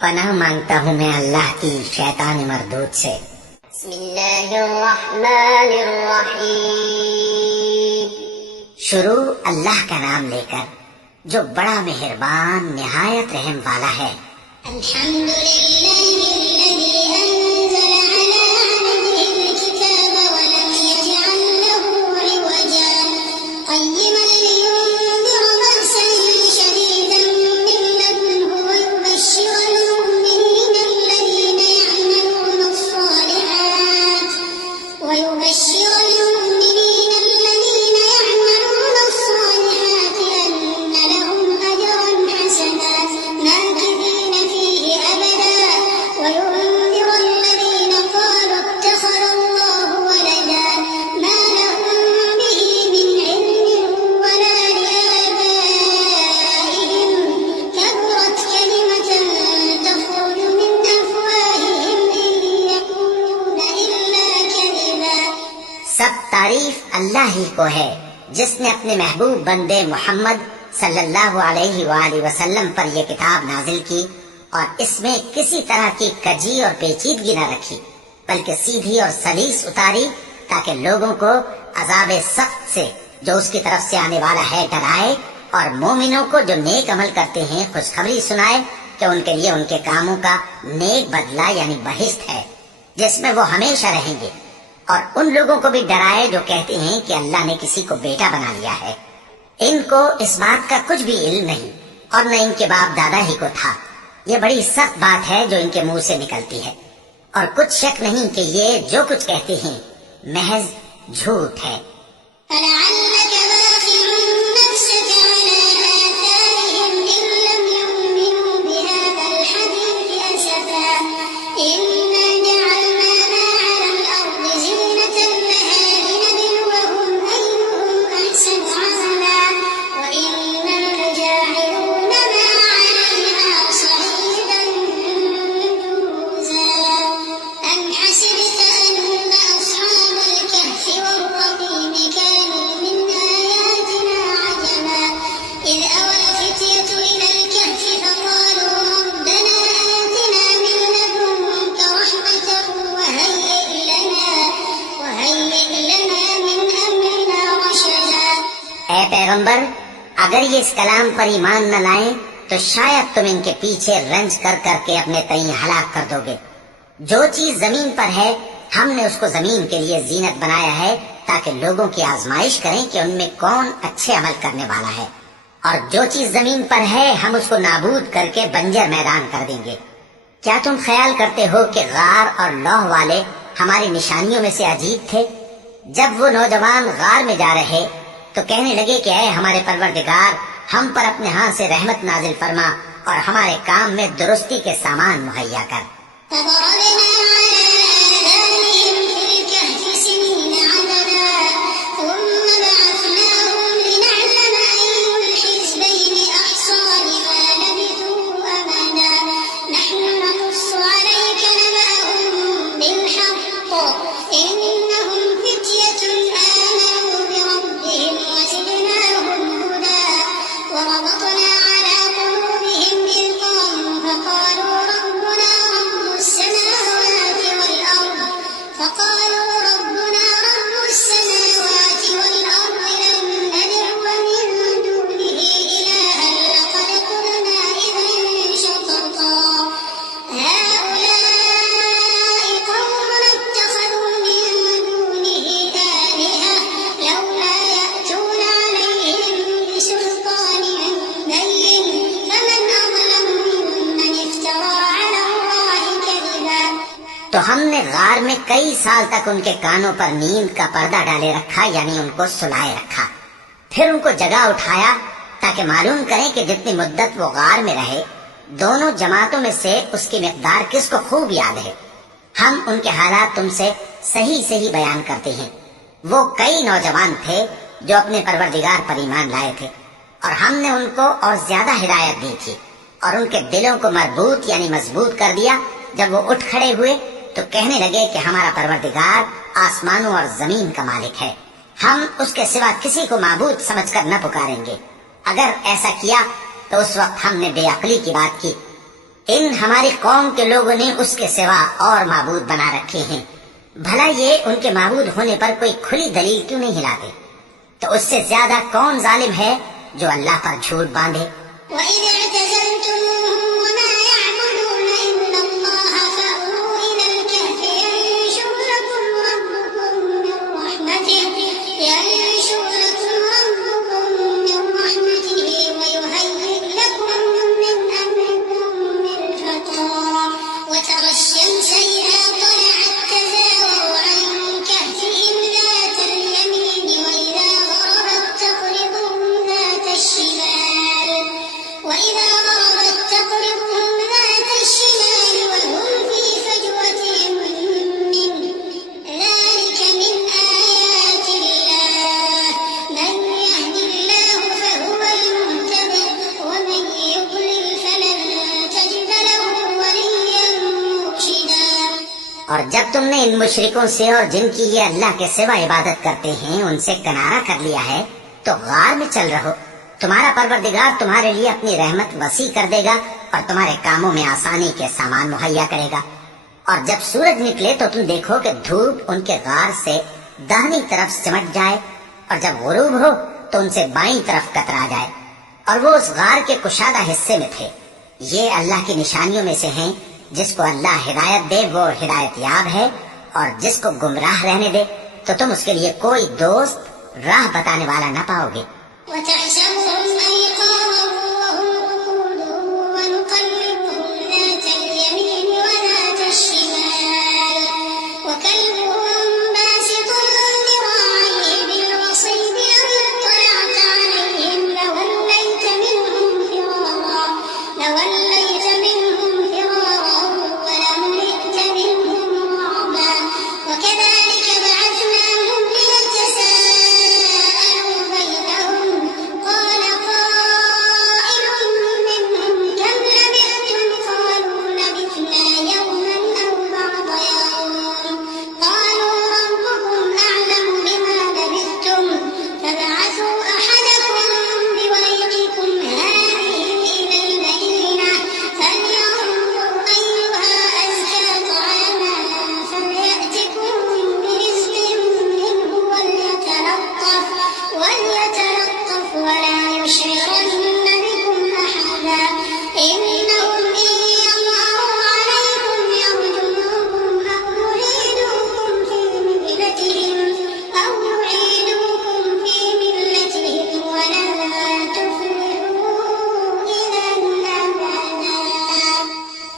पनाह मांगता हूँ मैं अल्लाह की शैतान मरदूद से। शुरू अल्लाह का नाम लेकर जो बड़ा मेहरबान निहायत रहम वाला है। सब तारीफ अल्लाह ही को है जिसने अपने महबूब बंदे मोहम्मद सल्लल्लाहु अलैहि वसल्लम पर यह किताब नाजिल की और इसमें किसी तरह की कजी और पेचीदगी न रखी, बल्कि सीधी और सलीस उतारी ताकि लोगों को अजाब सख्त से जो उसकी तरफ से आने वाला है डराए और मोमिनों को जो नेक अमल करते हैं खुशखबरी सुनाए कि उनके लिए उनके कामों का नेक बदला यानी बहिश्त है जिसमें वो हमेशा रहेंगे, और उन लोगों को भी डराए जो कहते हैं कि अल्लाह ने किसी को बेटा बना लिया है। इनको इस बात का कुछ भी इल्म नहीं और न इनके बाप दादा ही को था। ये बड़ी सख्त बात है जो इनके मुंह से निकलती है और कुछ शक नहीं कि ये जो कुछ कहते हैं महज झूठ है। ऐ पैगंबर, अगर ये इस कलाम पर ईमान न लाएं तो शायद तुम इनके पीछे रंज कर करके अपने तई हलाक कर दोगे। जो चीज जमीन पर है हमने उसको जमीन के लिए जीनत बनाया है ताकि लोगों की आजमाइश करें कि उनमें कौन अच्छे अमल करने वाला है, और जो चीज जमीन पर है हम उसको नाबूद करके बंजर मैदान कर देंगे। क्या तुम ख्याल करते हो कि गार और लौह वाले हमारी निशानियों में से अजीब थे? जब वो नौजवान गार में जा रहे तो कहने लगे कि ऐ हमारे परवरदिगार, हम पर अपने हाथ से रहमत नाजिल फरमा और हमारे काम में दुरुस्ती के सामान मुहैया कर। तो हमने गार में कई साल तक उनके कानों पर नींद का पर्दा डाले रखा, यानी उनको सुलाए रखा। फिर उनको जगह उठाया ताकि मालूम करें कि जितनी मुद्दत वो गार में रहे दोनों जमातों में से उसकी मिकदार किसको खूब याद है। हम उनके हालात तुमसे सही सही बयान करते हैं। वो कई नौजवान थे जो अपने परवरदिगार पर ईमान लाए थे और हमने उनको और ज्यादा हिदायत दी थी और उनके दिलों को मजबूत यानी मजबूत कर दिया। जब वो उठ खड़े हुए तो कहने लगे कि हमारा परवरदिगार आसमानों और जमीन का मालिक है, हम उसके सिवा किसी को माबूद समझकर न पुकारेंगे। अगर ऐसा किया तो उस वक्त हमने बेअक्ली की बात की। इन हमारी कौम के लोगों ने उसके सिवा और माबूद बना रखे हैं। भला ये उनके माबूद होने पर कोई खुली दलील क्यों नहीं हिलाते? तो उससे ज्यादा कौन जालिम है जो अल्लाह पर झूठ बांधे। और जब तुमने इन मुशरिकों से और जिनकी ये अल्लाह के सिवा इबादत करते हैं उनसे किनारा कर लिया है तो गार में चल रहो। तुम्हारा परवरदिगार तुम्हारे लिए अपनी रहमत वसी कर देगा और तुम्हारे कामों में आसानी के सामान मुहैया करेगा। और जब सूरज निकले तो तुम देखो कि धूप उनके गार से दाहिनी तरफ सिमट जाए और जब गुरूब हो तो उनसे बाईं तरफ कतरा जाए और वो उस गार के कुशादा हिस्से में थे। ये अल्लाह की निशानियों में से हैं। जिसको अल्लाह हिदायत दे वो हिदायत याब है और जिसको गुमराह रहने दे तो तुम उसके लिए कोई दोस्त राह बताने वाला न पाओगे।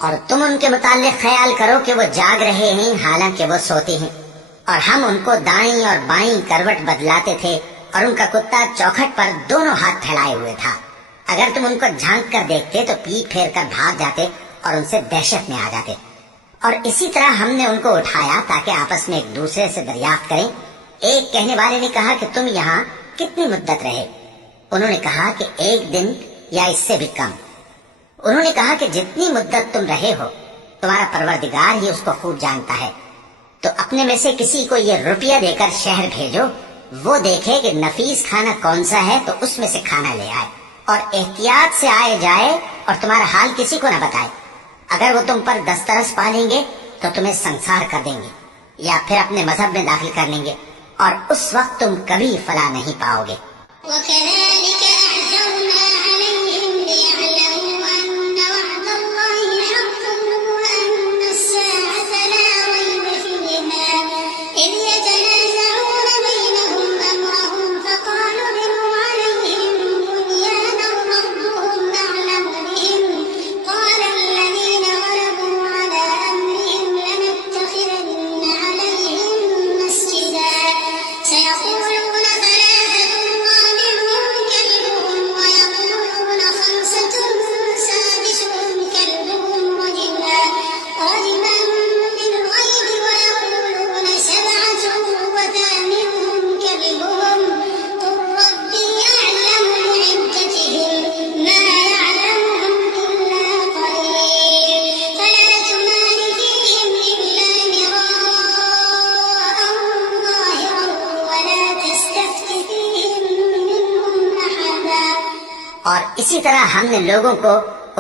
और तुम उनके मुताल्लिक ख्याल करो कि वो जाग रहे हैं हालांकि वो सोते हैं, और हम उनको दाईं और बाईं करवट बदलाते थे और उनका कुत्ता चौखट पर दोनों हाथ फैलाए हुए था। अगर तुम उनको झांक कर देखते तो पीठ फेर कर भाग जाते और उनसे दहशत में आ जाते। और इसी तरह हमने उनको उठाया ताकि आपस में एक दूसरे से दरियाफ्त करें। एक कहने वाले ने कहा कि तुम यहाँ कितनी मुद्दत रहे? उन्होंने कहा कि 1 दिन या इससे भी कम। उन्होंने कहा कि जितनी मुद्दत तुम रहे हो तुम्हारा परवरदिगार ही उसको खूब जानता है। तो अपने में से किसी को ये रुपया देकर शहर भेजो, वो देखे कि नफीस खाना कौन सा है तो उसमें से खाना ले आए और एहतियात से आए जाए और तुम्हारा हाल किसी को न बताए। अगर वो तुम पर दस्तरस पा लेंगे तो तुम्हें संसार कर देंगे या फिर अपने मजहब में दाखिल कर लेंगे और उस वक्त तुम कभी फला नहीं पाओगे। और इसी तरह हमने लोगों को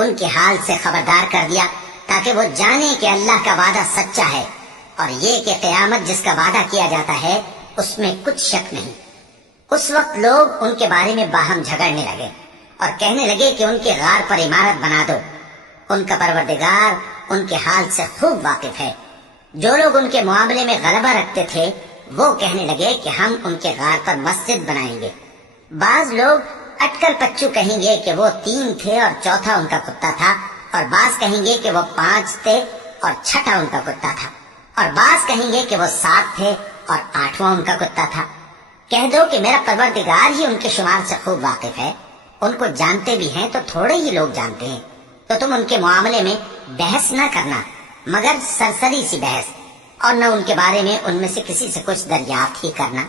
उनके हाल से खबरदार कर दिया ताकि वो जाने कि अल्लाह का वादा सच्चा है और ये कि क़यामत जिसका वादा किया जाता है उसमें कुछ शक नहीं। उस वक्त लोग उनके बारे में बाहम झगड़ने लगे और कहने लगे कि उनके गार पर इमारत बना दो। उनका परवरदिगार उनके हाल से खूब वाकिफ है। जो लोग उनके मामले में गलबा रखते थे वो कहने लगे कि हम उनके गार पर मस्जिद बनाएंगे। बाज लोग अटकल पच्चू कहेंगे कि वो 3 थे और चौथा उनका कुत्ता था, और बाज कहेंगे कि वो 5 थे और छठा उनका कुत्ता था, और बाज कहेंगे कि वो 7 थे और 8वां उनका कुत्ता था। कह दो कि मेरा परवरदिगार ही उनके शुमार से खूब वाकिफ है। उनको जानते भी हैं तो थोड़े ही लोग जानते हैं, तो तुम उनके मामले में बहस न करना मगर सरसरी सी बहस, और न उनके बारे में उनमें से किसी से कुछ दरियाफ्त ही करना।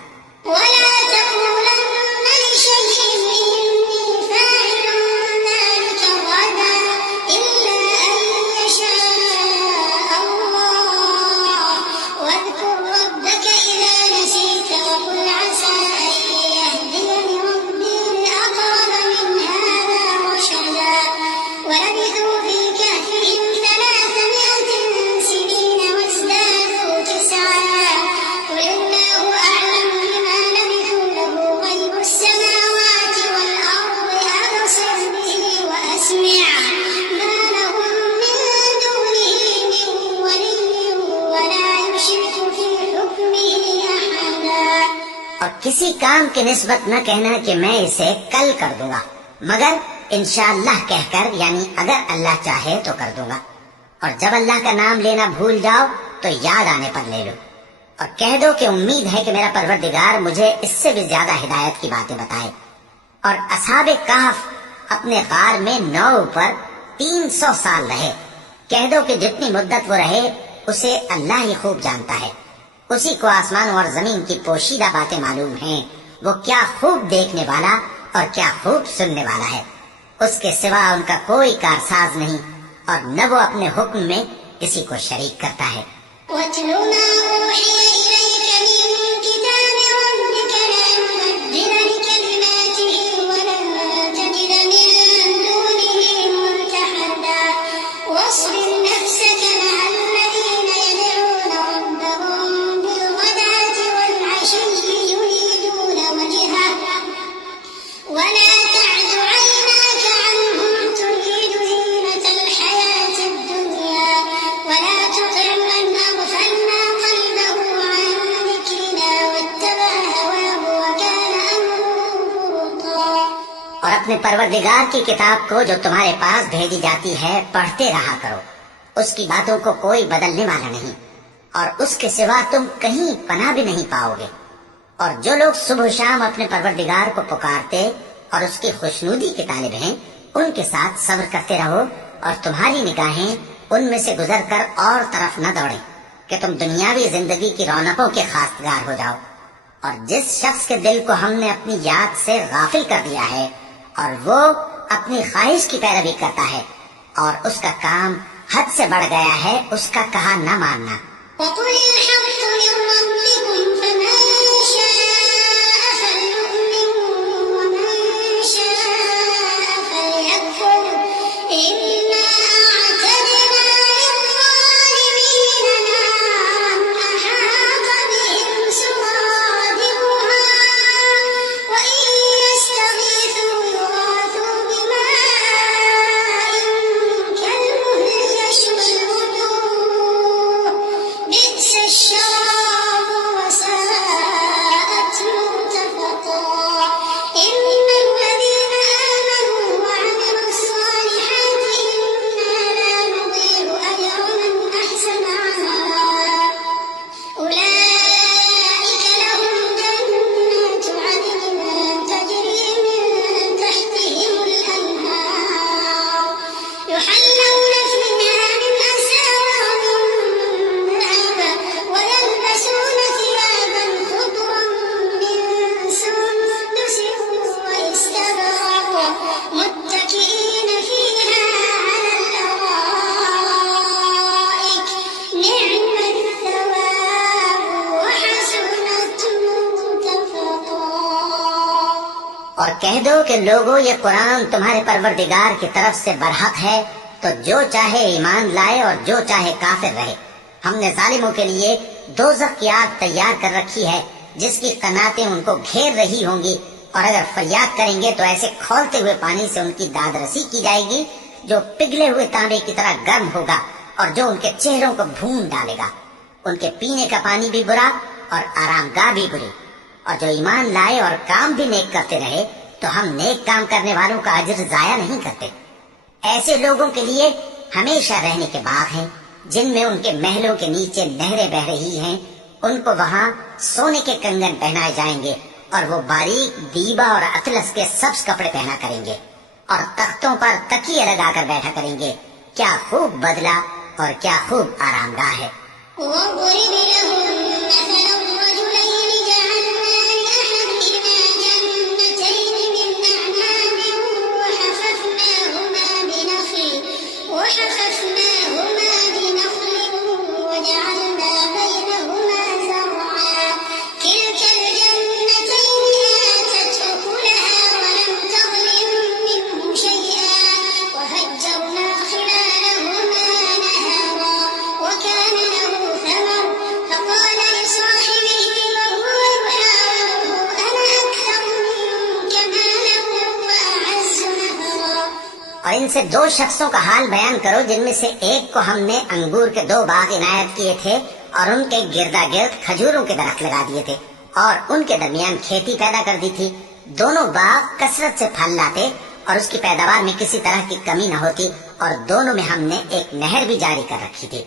और किसी काम की निस्बत न कहना कि मैं इसे कल कर दूंगा, मगर इंशाअल्लाह कहकर, यानी अगर अल्लाह चाहे तो कर दूंगा। और जब अल्लाह का नाम लेना भूल जाओ तो याद आने पर ले लो, और कह दो कि उम्मीद है कि मेरा परवरदिगार मुझे इससे भी ज्यादा हिदायत की बातें बताए। और असहाबे कहफ अपने गार में 9 ऊपर 300 साल रहे। कह दो कि जितनी मुद्दत वो रहे उसे अल्लाह ही खूब जानता है। उसी को आसमान और जमीन की पोशीदा बातें मालूम हैं। वो क्या खूब देखने वाला और क्या खूब सुनने वाला है। उसके सिवा उनका कोई कारसाज नहीं, और न वो अपने हुक्म में किसी को शरीक करता है। और अपने परवरदिगार की किताब को जो तुम्हारे पास भेजी जाती है पढ़ते रहा करो। उसकी बातों को कोई बदलने वाला नहीं, और उसके सिवा तुम कहीं पनाह भी नहीं पाओगे। और जो लोग सुबह शाम अपने परवरदिगार को पुकारते और उसकी खुशनुदी के तालिब हैं, उनके साथ सब्र करते रहो, और तुम्हारी निगाहें उनमें से गुजर कर और तरफ न दौड़े कि तुम दुनियावी जिंदगी की रौनकों के खास्तगार हो जाओ। और जिस शख्स के दिल को हमने अपनी याद से गाफिल कर दिया है और वो अपनी ख्वाहिश की पैरवी करता है और उसका काम हद से बढ़ गया है, उसका कहा न मानना। الشر और कह दो कि लोगों, ये कुरान तुम्हारे परवरदिगार की तरफ से बरहक है, तो जो चाहे ईमान लाए और जो चाहे काफिर रहे। हमने जालिमों के लिए दोज़ख की आग तैयार कर रखी है, जिसकी कनातें उनको घेर रही होंगी, और अगर फरियाद करेंगे तो ऐसे खौलते हुए पानी से उनकी दादरसी की जाएगी जो पिघले हुए तांबे की तरह गर्म होगा और जो उनके चेहरों को भून डालेगा। उनके पीने का पानी भी बुरा और आरामगाह भी बुरी। और जो ईमान लाए और काम भी नेक करते रहे, तो हम नेक काम करने वालों का अजर जाया नहीं करते। ऐसे लोगों के लिए हमेशा रहने के बाग हैं, जिनमें उनके महलों के नीचे नहरें बह रही हैं। उनको वहाँ सोने के कंगन पहनाए जाएंगे और वो बारीक दीबा और अतलस के सब्ज कपड़े पहना करेंगे और तख्तों पर तकिए लगाकर बैठा करेंगे। क्या खूब बदला और क्या खूब आरामगाह है। और इनसे दो शख्सों का हाल बयान करो, जिनमें से एक को हमने अंगूर के 2 बाग इनायत किए थे और उनके गिरदा गिर्द खजूरों के दरख्त लगा दिए थे और उनके दरमियान खेती पैदा कर दी थी। दोनों बाग कसरत से फल लाते और उसकी पैदावार में किसी तरह की कमी न होती, और दोनों में हमने एक नहर भी जारी कर रखी थी।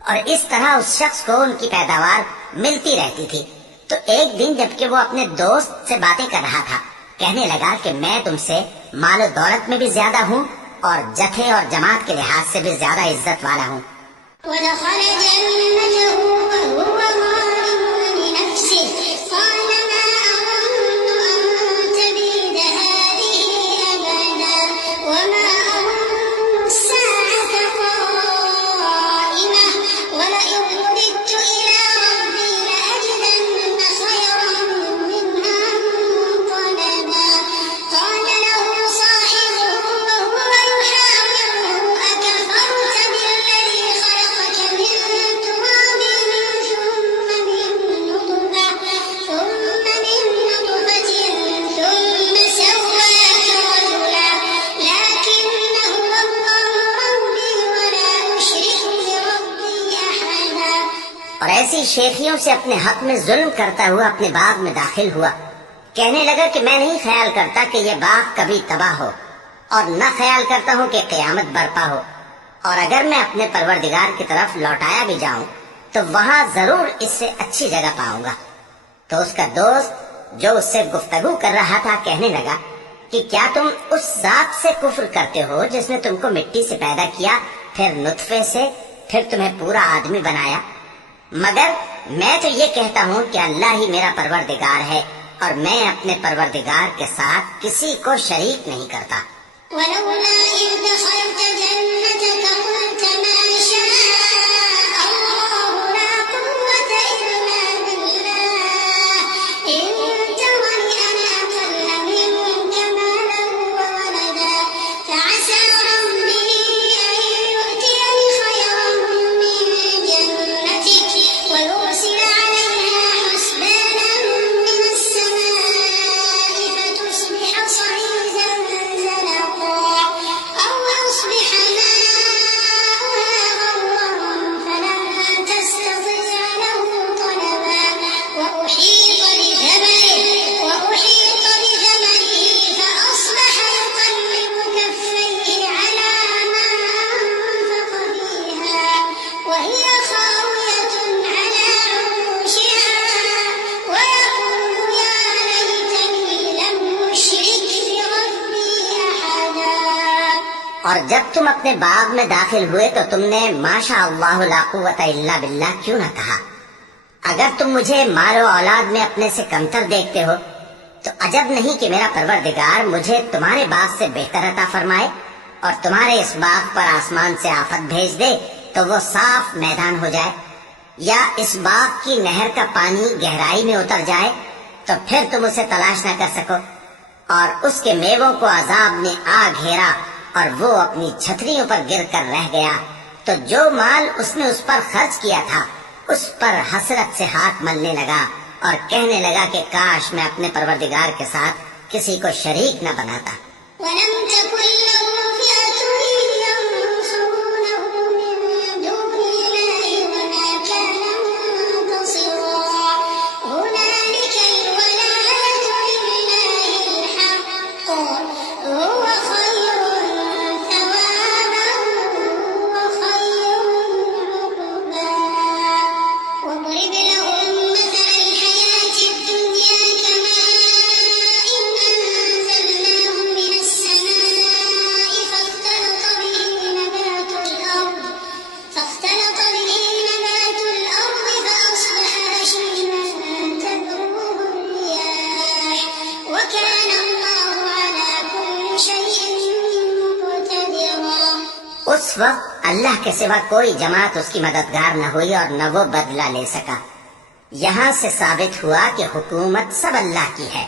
और इस तरह उस शख्स को उनकी पैदावार मिलती रहती थी। तो एक दिन जबकि वो अपने दोस्त से बातें कर रहा था, कहने लगा कि मैं तुमसे मालो दौलत में भी ज्यादा हूँ और जथे और जमात के लिहाज से भी ज्यादा इज्जत वाला हूँ। और ऐसी शेखियों से अपने हक में जुल्म करता हुआ अपने बाग में दाखिल हुआ। कहने लगा कि मैं नहीं ख्याल करता कि यह बाग कभी तबाह हो, और न ख्याल करता हूँ कि क़यामत बरपा हो, और अगर मैं अपने परवरदिगार की तरफ लौटाया भी जाऊं तो वहां जरूर इससे अच्छी जगह पाऊंगा। तो उसका दोस्त जो उससे गुफ्तगू कर रहा था कहने लगा कि क्या तुम उस जात से कुफ्र करते हो जिसने तुमको मिट्टी से पैदा किया, फिर नुत्फे से, फिर तुम्हें पूरा आदमी बनाया? मगर मैं तो ये कहता हूँ कि अल्लाह ही मेरा परवरदिगार है और मैं अपने परवरदिगार के साथ किसी को शरीक नहीं करता। और जब तुम अपने बाग में दाखिल हुए तो तुमने माशा अल्लाह ला कुव्वता इल्ला बिल्लाह क्यों न कहा? अगर तुम मुझे मालो औलाद में अपने से कमतर देखते हो तो अजब नहीं कि मेरा परवरदिगार मुझे तुम्हारे बाग से बेहतर अता फरमाए और तुम्हारे इस बाग पर आसमान से आफत भेज दे तो वो साफ मैदान हो जाए, या इस बाग की नहर का पानी गहराई में उतर जाए तो फिर तुम उसे तलाश न कर सको। और उसके मेवों को अजाब ने आ घेरा और वो अपनी छतरियों पर गिर कर रह गया, तो जो माल उसने उस पर खर्च किया था उस पर हसरत से हाथ मलने लगा और कहने लगा कि काश मैं अपने परवरदिगार के साथ किसी को शरीक न बनाता। उस वक्त अल्लाह के सिवा कोई जमात उसकी मददगार न हुई और न वो बदला ले सका। यहाँ से साबित हुआ कि हुकूमत सब अल्लाह की है।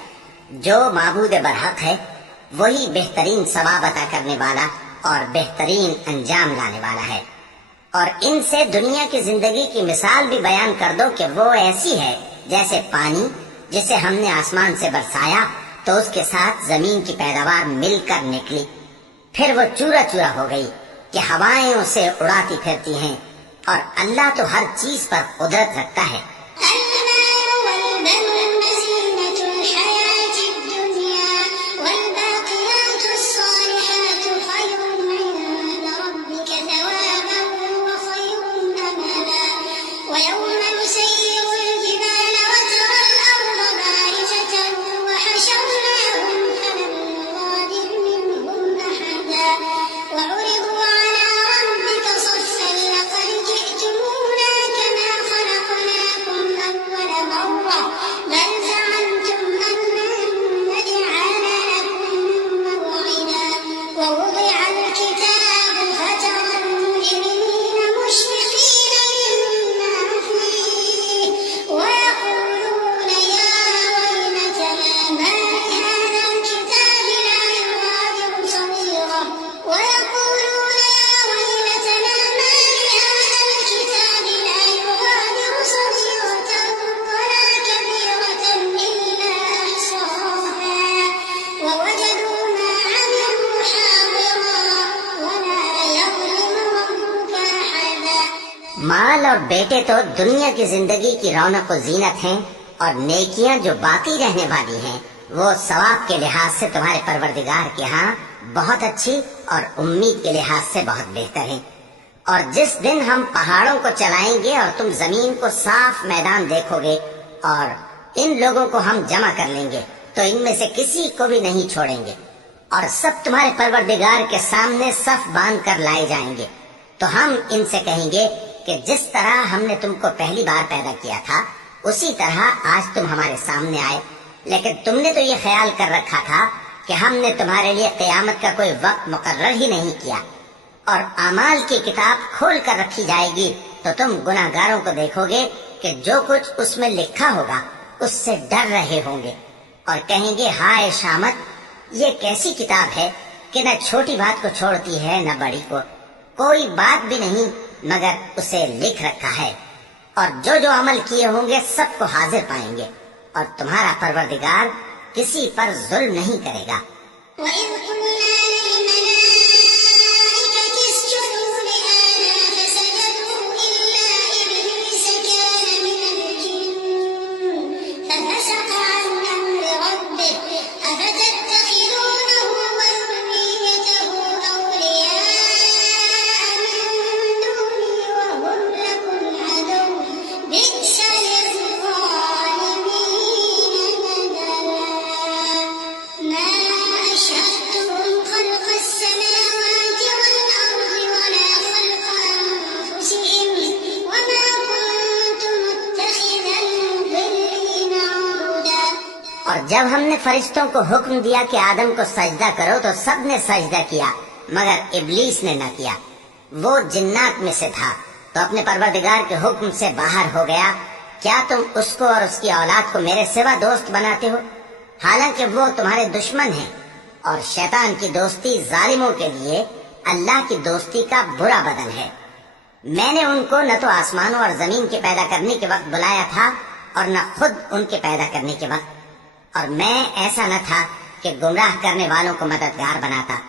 जो माबूद बरहक है वही बेहतरीन सवाब अता करने वाला और बेहतरीन अंजाम लाने वाला है। और इनसे दुनिया की जिंदगी की मिसाल भी बयान कर दो कि वो ऐसी है जैसे पानी जिसे हमने आसमान से बरसाया तो उसके साथ जमीन की पैदावार मिलकर निकली, फिर वो चूरा चूरा हो गई कि हवाएं उसे उड़ाती फिरती हैं। और अल्लाह तो हर चीज पर कुदरत रखता है। माल और बेटे तो दुनिया की जिंदगी की रौनक और जीनत हैं, और नेकियां जो बाकी रहने वाली हैं वो सवाब के लिहाज से तुम्हारे परवरदिगार के यहाँ बहुत अच्छी और उम्मीद के लिहाज से बहुत बेहतर हैं। और जिस दिन हम पहाड़ों को चलाएंगे और तुम जमीन को साफ मैदान देखोगे और इन लोगों को हम जमा कर लेंगे तो इनमें से किसी को भी नहीं छोड़ेंगे और सब तुम्हारे परवरदिगार के सामने सफ बांध कर लाए जाएंगे। तो हम इनसे कहेंगे कि जिस तरह हमने तुमको पहली बार पैदा किया था उसी तरह आज तुम हमारे सामने आए, लेकिन तुमने तो ये ख्याल कर रखा था कि हमने तुम्हारे लिए क़यामत का कोई वक्त मुकर्रर ही नहीं किया और अमाल की किताब खोल कर रखी जाएगी तो तुम गुनाहगारों को देखोगे कि जो कुछ उसमें लिखा होगा उससे डर रहे होंगे और कहेंगे हाय शामत, ये कैसी किताब है कि न छोटी बात को छोड़ती है न बड़ी को, कोई बात भी नहीं मगर उसे लिख रखा है और जो जो अमल किए होंगे सबको हाजिर पाएंगे और तुम्हारा परवरदिगार किसी पर जुल्म नहीं करेगा। और जब हमने फरिश्तों को हुक्म दिया कि आदम को सजदा करो तो सब ने सजदा किया मगर इब्लीस ने न किया। वो जिन्नात में से था तो अपने परवरदिगार के हुक्म से बाहर हो गया। क्या तुम उसको और उसकी औलाद को मेरे सिवा दोस्त बनाते हो? हालांकि वो तुम्हारे दुश्मन हैं और शैतान की दोस्ती जालिमों के लिए अल्लाह की दोस्ती का बुरा बदल है। मैंने उनको न तो आसमानों और जमीन के पैदा करने के वक्त बुलाया था और न खुद उनके पैदा करने के वक्त, और मैं ऐसा न था कि गुमराह करने वालों को मददगार बनाता।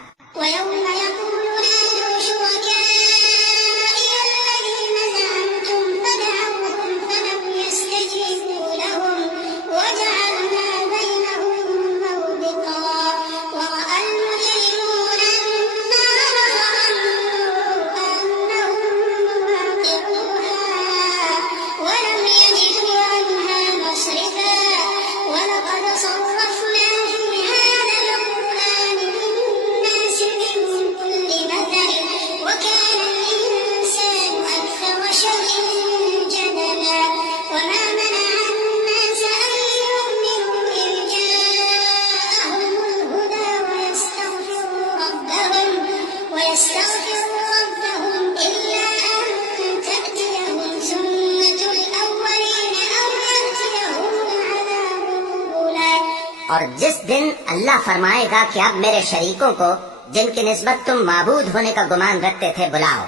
और जिस दिन अल्लाह फरमाएगा कि अब मेरे शरीकों को जिनकी निस्बत तुम माबूद होने का गुमान रखते थे बुलाओ,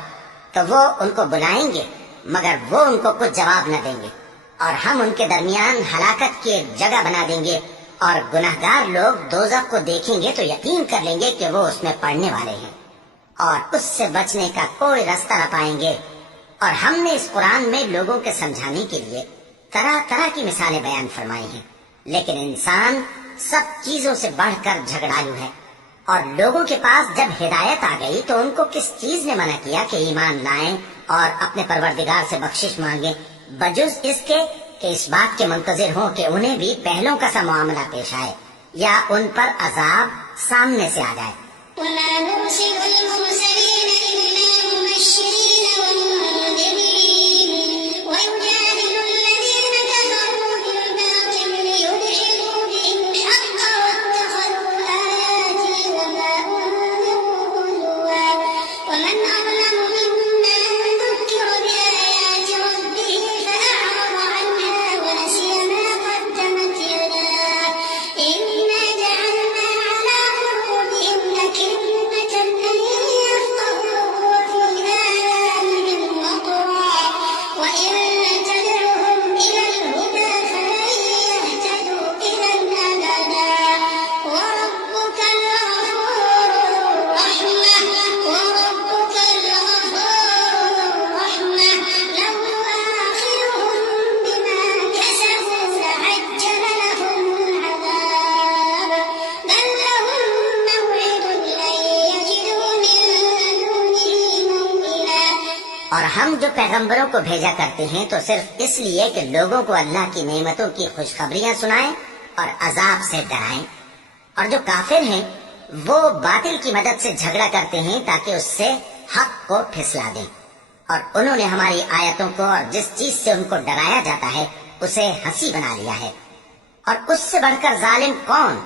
तो वो उनको बुलाएंगे मगर वो उनको कुछ जवाब न देंगे, और हम उनके दरमियान हलाकत की एक जगह बना देंगे, और गुनहगार लोग दोज़ख को देखेंगे तो यकीन कर लेंगे कि वो उसमें पड़ने वाले हैं और उससे बचने का कोई रास्ता न पाएंगे। और हमने इस कुरान में लोगों के समझाने के लिए तरह तरह की मिसालें बयान फरमाई हैं, लेकिन इंसान सब चीजों से बढ़कर झगड़ालू है। और लोगों के पास जब हिदायत आ गई तो उनको किस चीज ने मना किया कि ईमान लाएं और अपने परवरदिगार से बख्शिश मांगे, बजुज इसके कि इस बात के मुंतजिर हों कि उन्हें भी पहलों का सा मामला पेश आए या उन पर अजाब सामने से आ जाए। और हम जो पैगंबरों को भेजा करते हैं तो सिर्फ इसलिए कि लोगों को अल्लाह की नेमतों की खुशखबरियां सुनाएं और अजाब से डराएं। और जो काफिर हैं वो बातिल की मदद से झगड़ा करते हैं ताकि उससे हक को फिसला दें। और उन्होंने हमारी आयतों को और जिस चीज से उनको डराया जाता है उसे हंसी बना लिया है। और उससे बढ़कर जालिम कौन,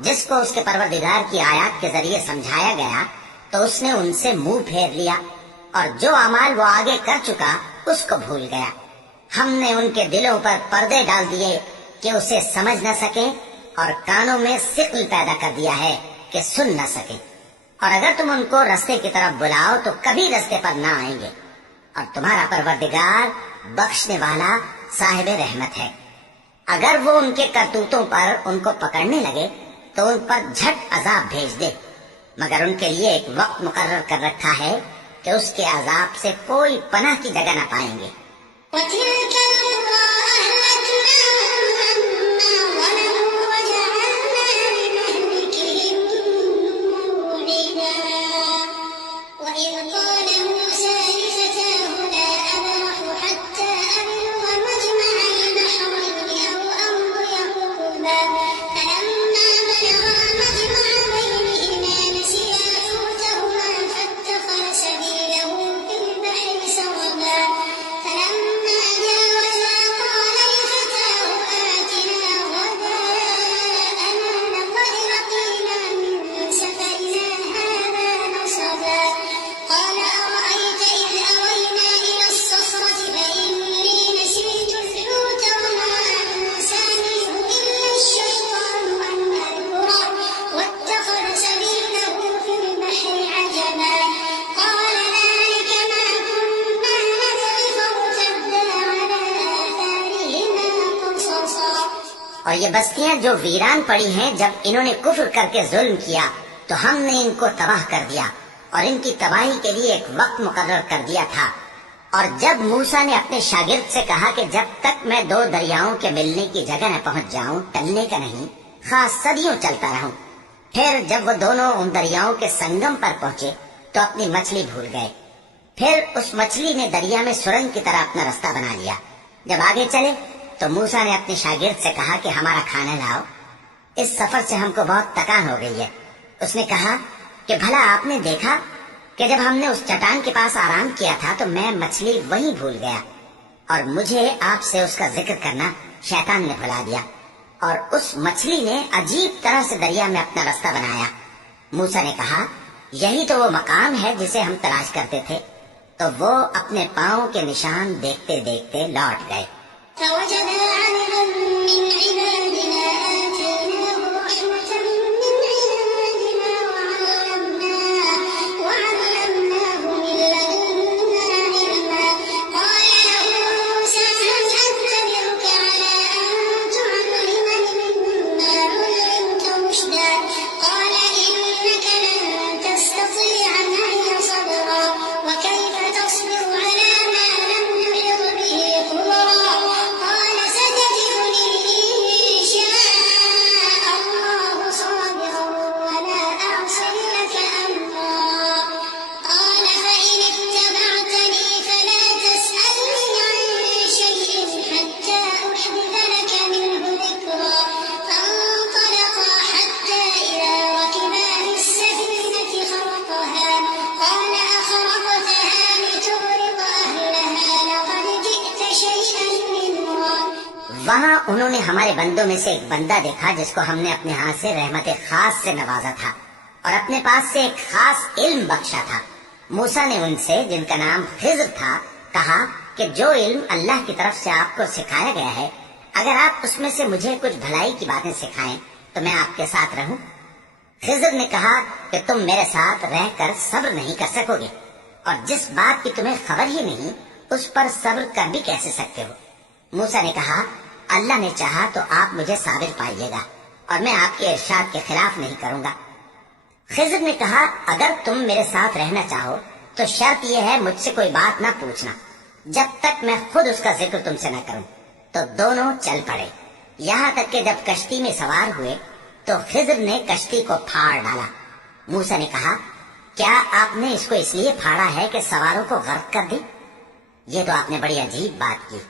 जिसको उसके परवरदिगार की आयत के जरिए समझाया गया तो उसने उनसे मुंह फेर लिया, और जो अमाल वो आगे कर चुका उसको भूल गया। हमने उनके दिलों पर पर्दे डाल दिए कि उसे समझ न सके, और कानों में सिक्ल पैदा कर दिया है कि सुन न सके। और अगर तुम उनको रास्ते की तरफ बुलाओ तो कभी रास्ते पर ना आएंगे। और तुम्हारा परवरदिगार बख्शने वाला साहिब रहमत है। अगर वो उनके करतूतों पर उनको पकड़ने लगे तो उन पर झट अजाब भेज दे, मगर उनके लिए एक वक्त मुकर्रर कर रखा है कि उसके अजाब से कोई पनाह की जगह न पाएंगे। ये बस्तियां जो वीरान पड़ी हैं, जब इन्होंने कुफ्र करके जुल्म किया तो हमने इनको तबाह कर दिया और इनकी तबाही के लिए एक वक्त मुकर्रर कर दिया था। और जब मूसा ने अपने शागिर्द से कहा कि जब तक मैं दो दरियाओं के मिलने की जगह न पहुंच जाऊं, टलने का नहीं, खास सदियों चलता रहूं। फिर जब वो दोनों उन दरियाओं के संगम पर पहुंचे तो अपनी मछली भूल गए। फिर उस मछली ने दरिया में सुरंग की तरह अपना रास्ता बना लिया। जब आगे चले तो मूसा ने अपने शागिर्द से कहा कि हमारा खाना लाओ, इस सफर से हमको बहुत थकान हो गई है। उसने कहा कि भला आपने देखा कि जब हमने उस चट्टान के पास आराम किया था तो मैं मछली वहीं भूल गया और मुझे आपसे उसका जिक्र करना शैतान ने भुला दिया और उस मछली ने अजीब तरह से दरिया में अपना रास्ता बनाया। मूसा ने कहा, यही तो वो मकाम है जिसे हम तलाश करते थे। तो वो अपने पाँव के निशान देखते देखते लौट गए। वहाँ उन्होंने हमारे बंदों में से एक बंदा देखा जिसको हमने अपने हाथ से रहमत खास से नवाजा था और अपने पास से एक खास इल्म बख्शा था। मूसा ने उनसे, जिनका नाम खिज्र था, कहा कि जो इल्म अल्लाह की तरफ से आपको सिखाया गया है, अगर आप उसमें से मुझे कुछ भलाई की बातें सिखाएं तो मैं आपके साथ रहूं। खिज्र ने कहा कि तुम मेरे साथ रहकर सब्र नहीं कर सकोगे और जिस बात की तुम्हें खबर ही नहीं उस पर सब्र कर भी कैसे सकते हो। मूसा ने कहा, अल्लाह ने चाहा तो आप मुझे साबिर पाइएगा और मैं आपके इरशाद के खिलाफ नहीं करूंगा। खिज्र ने कहा, अगर तुम मेरे साथ रहना चाहो तो शर्त यह है, मुझसे कोई बात ना पूछना जब तक मैं खुद उसका जिक्र तुमसे न करूं। तो दोनों चल पड़े। यहाँ तक कि जब कश्ती में सवार हुए तो खिज्र ने कश्ती को फाड़ डाला। मूसा ने कहा, क्या आपने इसको इसलिए फाड़ा है कि सवारों को गर्क कर दे? ये तो आपने बड़ी अजीब बात की।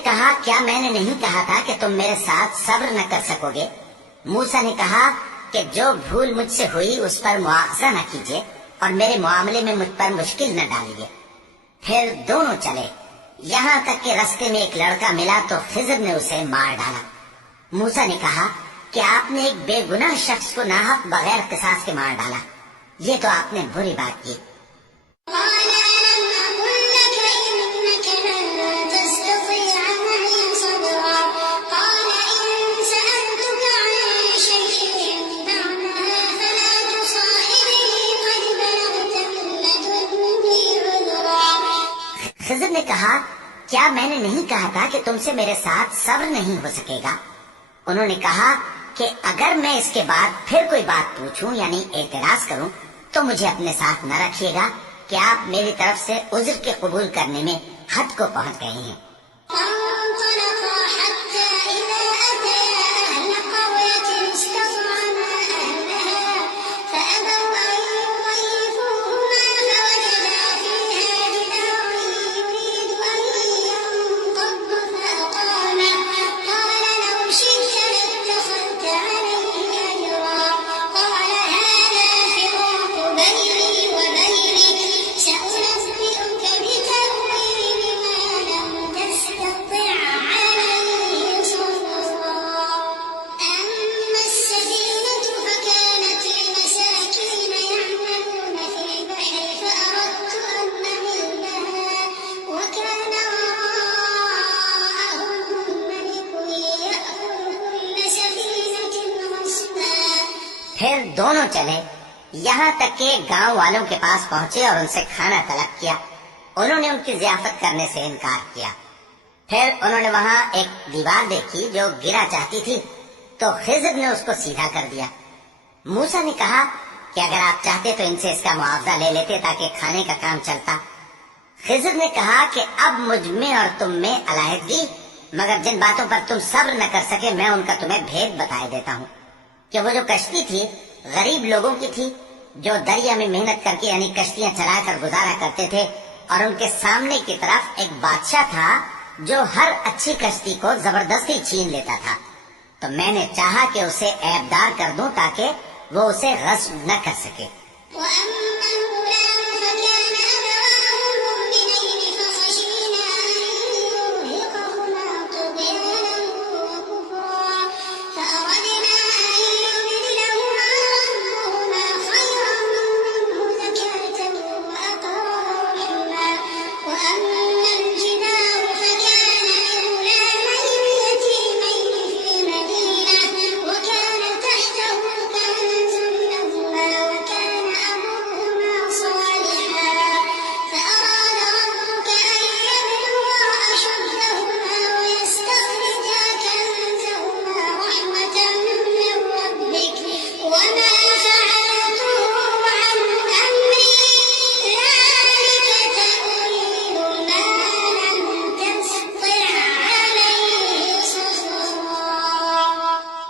कहा, क्या मैंने नहीं कहा था कि तुम मेरे साथ सब्र न कर सकोगे? मूसा ने कहा कि जो भूल मुझसे हुई उस पर मुआवजा न कीजिए और मेरे मामले में मुझ पर मुश्किल न डालिए। फिर दोनों चले। यहाँ तक कि रास्ते में एक लड़का मिला तो खिज्र ने उसे मार डाला। मूसा ने कहा कि आपने एक बेगुनाह शख्स को नाहक बगैर किसास के मार डाला। ये तो आपने बुरी बात की। खिज्र ने कहा, क्या मैंने नहीं कहा था कि तुमसे मेरे साथ सब्र नहीं हो सकेगा? उन्होंने कहा कि अगर मैं इसके बाद फिर कोई बात पूछूं यानी एतराज करूं तो मुझे अपने साथ न रखिएगा कि आप मेरी तरफ से उज्र के कबूल करने में हद को पहुंच गए हैं। दोनों चले, यहाँ तक के गांव वालों के पास पहुंचे और उनसे खाना तलब किया। उन्होंने उनकी जियाफत करने से इनकार किया। फिर उन्होंने वहां एक दीवार देखी जो गिरा चाहती थी, तो खिज़र ने उसको सीधा कर दिया। मूसा ने कहा कि अगर आप चाहते तो इनसे इसका मुआवजा ले लेते ताकि खाने का काम चलता। खिज़र ने कहा कि अब मुझ में और तुम में अलहदगी, मगर जिन बातों पर तुम सब्र न कर सके मैं उनका तुम्हें भेद बता देता हूँ कि वो जो कश्ती थी गरीब लोगों की थी जो दरिया में मेहनत करके यानी कश्तियां चलाकर गुजारा करते थे, और उनके सामने की तरफ एक बादशाह था जो हर अच्छी कश्ती को जबरदस्ती छीन लेता था। तो मैंने चाहा कि उसे ऐबदार कर दूं ताकि वो उसे गस्ब न कर सके।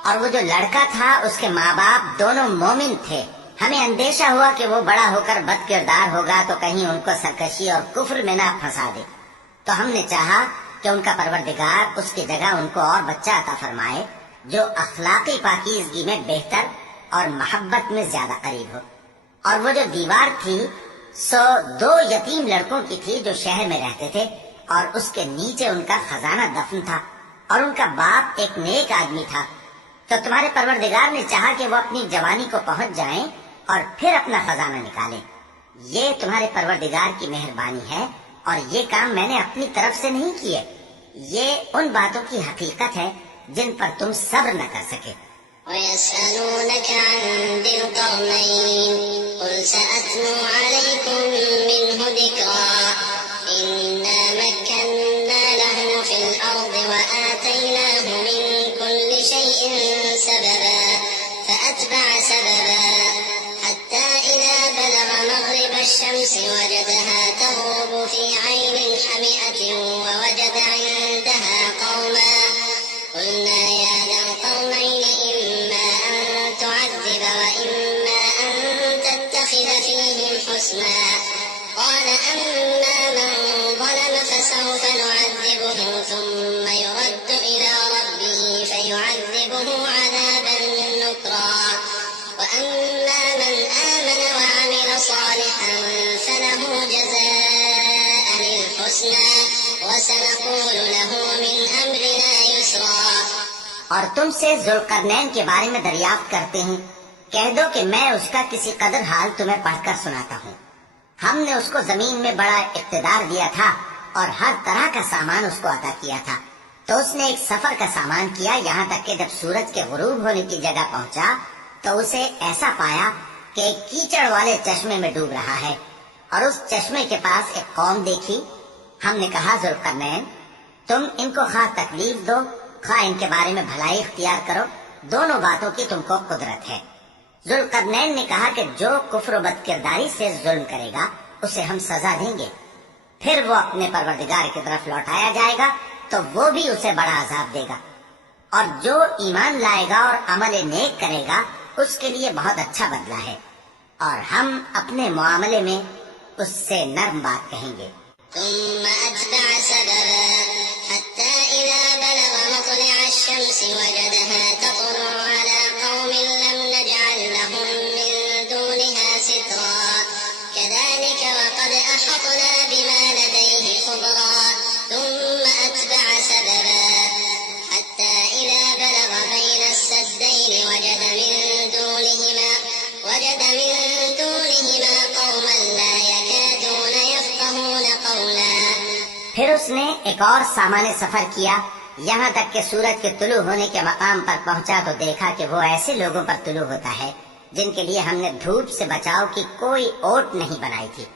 और वो जो लड़का था उसके माँ बाप दोनों मोमिन थे। हमें अंदेशा हुआ कि वो बड़ा होकर बदकिरदार होगा तो कहीं उनको सरकशी और कुफ्र में ना फंसा दे। तो हमने चाहा कि उनका परवरदिगार उसकी जगह उनको और बच्चा अता फरमाए जो अखलाकी पाकीज़गी में बेहतर और मोहब्बत में ज्यादा करीब हो। और वो जो दीवार थी सो 2 यतीम लड़कों की थी जो शहर में रहते थे, और उसके नीचे उनका खजाना दफन था, और उनका बाप एक नेक आदमी था। तो तुम्हारे परवरदिगार ने चाहा कि वो अपनी जवानी को पहुंच जाएं और फिर अपना खजाना निकालें। ये तुम्हारे परवरदिगार की मेहरबानी है, और ये काम मैंने अपनी तरफ से नहीं किए। ये उन बातों की हकीकत है जिन पर तुम सब्र न कर सके। الشمس وجدها تغرب في عين حمئة ووجد عندها قوما قلنا يا ذا القرنين إما أن تعذب وإما أن تتخذ فيهم حسنا قال أما من ظلم فسوف نعذبه ثم يرد إلى ربه فيعذبه عذابا نكرا وأما من آمن وعمل صالحا فله جزاء الحسنى وسنقول له من أمرنا يسرا। और तुमसे जुल्करनैन के बारे में दरियाफ्त करते हैं, कह दो कि मैं उसका किसी कदर हाल तुम्हें पढ़कर सुनाता हूँ। हमने उसको जमीन में बड़ा इख्तिदार दिया था और हर तरह का सामान उसको अता किया था। तो उसने एक सफर का सामान किया, यहाँ तक कि जब सूरज के गुरूब होने की जगह पहुँचा तो उसे ऐसा पाया कि एक कीचड़ वाले चश्मे में डूब रहा है, और उस चश्मे के पास एक कौम देखी। हमने कहा जुल्करनैन, तुम इनको खा तकलीफ दो खा इनके बारे में भलाई इख्तियार करो, दोनों बातों की तुमको कुदरत है। जुल्करनैन ने कहा कि जो कुफ्र व बदकिरदारी से जुल्म करेगा उसे हम सजा देंगे, फिर वो अपने परवरदिगार की तरफ लौटाया जाएगा तो वो भी उसे बड़ा अजाब देगा, और जो ईमान लाएगा और अमल नेक करेगा उसके लिए बहुत अच्छा बदला है, और हम अपने मुआमले में उससे नर्म बात कहेंगे। फिर उसने एक और सामान्य सफर किया, यहाँ तक कि सूरज के तुलू होने के मकाम पर पहुँचा तो देखा कि वो ऐसे लोगों पर तुलू होता है जिनके लिए हमने धूप से बचाव की कोई ओट नहीं बनाई थी।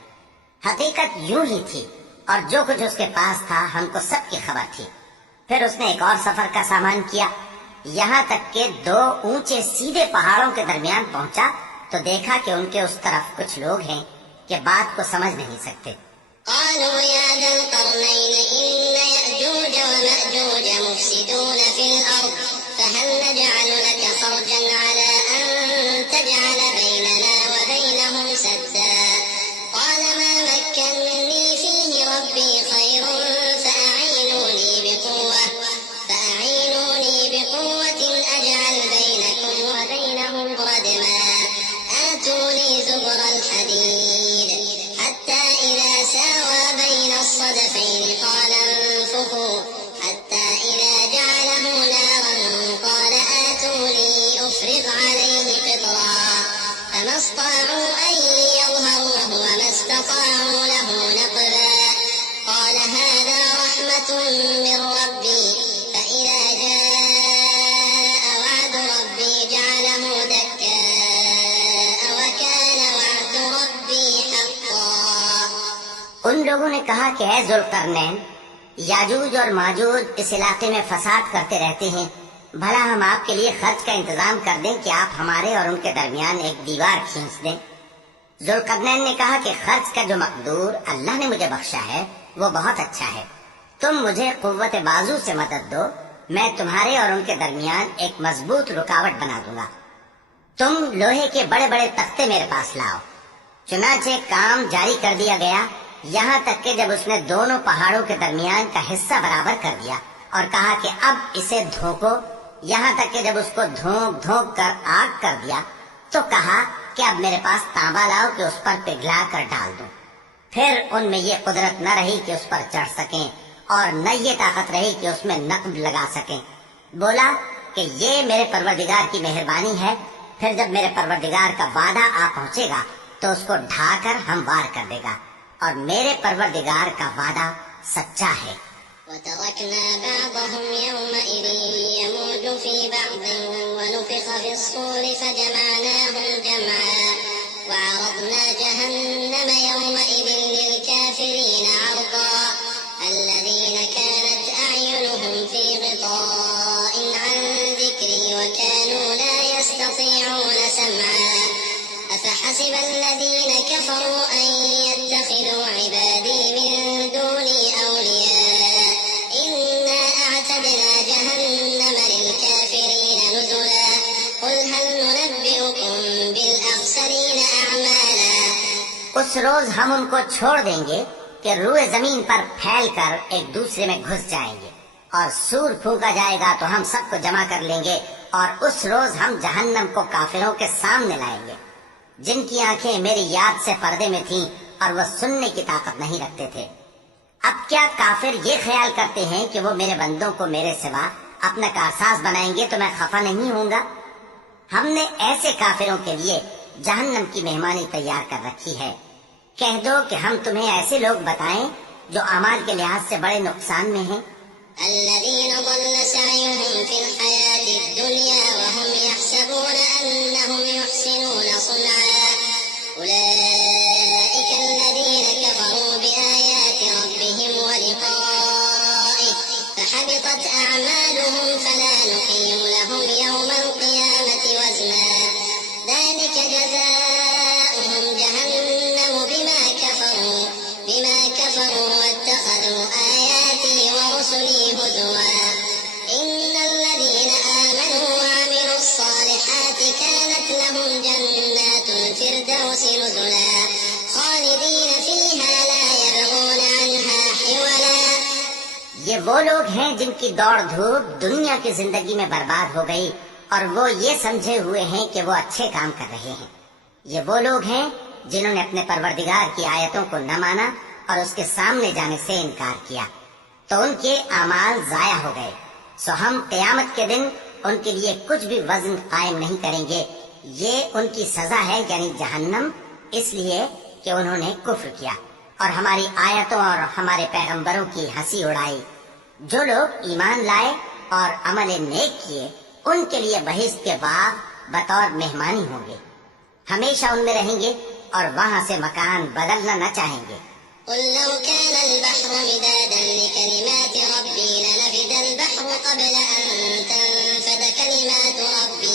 हकीकत यूं ही थी और जो कुछ उसके पास था हमको सबकी खबर थी। फिर उसने एक और सफर का सामान किया, यहाँ तक के 2 ऊंचे सीधे पहाड़ों के दरमियान पहुंचा तो देखा कि उनके उस तरफ कुछ लोग हैं कि बात को समझ नहीं सकते। उन लोगों ने कहा कि ऐ जुल्करनैन, याजूज और माजूज इस इलाके में फसाद करते रहते हैं, भला हम आपके लिए खर्च का इंतजाम कर दें कि आप हमारे और उनके दरमियान एक दीवार खींच दें। जुल्करनैन ने कहा कि खर्च का जो मकदूर अल्लाह ने मुझे बख्शा है वो बहुत अच्छा है। तुम मुझे कुव्वत बाजू से मदद दो, मैं तुम्हारे और उनके दरमियान एक मजबूत रुकावट बना दूंगा। तुम लोहे के बड़े बड़े तख्ते मेरे पास लाओ। चुनाचे काम जारी कर दिया गया, यहाँ तक कि जब उसने दोनों पहाड़ों के दरमियान का हिस्सा बराबर कर दिया और कहा कि अब इसे धोको, यहाँ तक कि जब उसको धोक धोक कर आग कर दिया तो कहा कि अब मेरे पास तांबा लाओ कि उस पर पिघला कर डाल दूं। फिर उनमें ये कुदरत न रही कि उस पर चढ़ सकें और न ये ताकत रही कि उसमें नक्ब लगा सकें। बोला कि ये मेरे परवरदिगार की मेहरबानी है। फिर जब मेरे परवरदिगार का वादा आ पहुंचेगा तो उसको ढाकर हम वार कर देगा और मेरे परवरदिगार का वादा सच्चा है। उस रोज हम उनको छोड़ देंगे कि रूए जमीन पर फैलकर एक दूसरे में घुस जाएंगे और सूर फूंका जाएगा तो हम सबको जमा कर लेंगे और उस रोज हम जहन्नम को काफिरों के सामने लाएंगे जिनकी आंखें मेरी याद से पर्दे में थीं और वह सुनने की ताकत नहीं रखते थे। अब क्या काफिर ये ख्याल करते हैं कि वो मेरे बंदों को मेरे सिवा अपना कारसाज बनाएंगे तो मैं खफा नहीं होऊंगा? हमने ऐसे काफिरों के लिए जहन्नम की मेहमानी तैयार कर रखी है। कह दो कि हम तुम्हें ऐसे लोग बताएं जो अमाल के लिहाज से बड़े नुकसान में हैं। ये वो लोग हैं जिनकी दौड़ धूप दुनिया की जिंदगी में बर्बाद हो गई और वो ये समझे हुए हैं कि वो अच्छे काम कर रहे हैं। ये वो लोग हैं जिन्होंने अपने परवरदिगार की आयतों को न माना और उसके सामने जाने से इनकार किया तो उनके अमाल जाया हो गए। सो हम क़यामत के दिन उनके लिए कुछ भी वजन कायम नहीं करेंगे। ये उनकी सजा है यानी जहन्नम, इसलिए कि उन्होंने कुफ्र किया और हमारी आयतों और हमारे पैगंबरों की हंसी उड़ाई। जो लोग ईमान लाए और अमल नेक किए उनके लिए बहिश्त के बाग बतौर मेहमानी होंगे। हमेशा उनमें रहेंगे और वहाँ से मकान बदलना न चाहेंगे। قل لو كان البحر مدادا لكلمات ربي لنفد البحر قبل أن تنفد كلمات ربي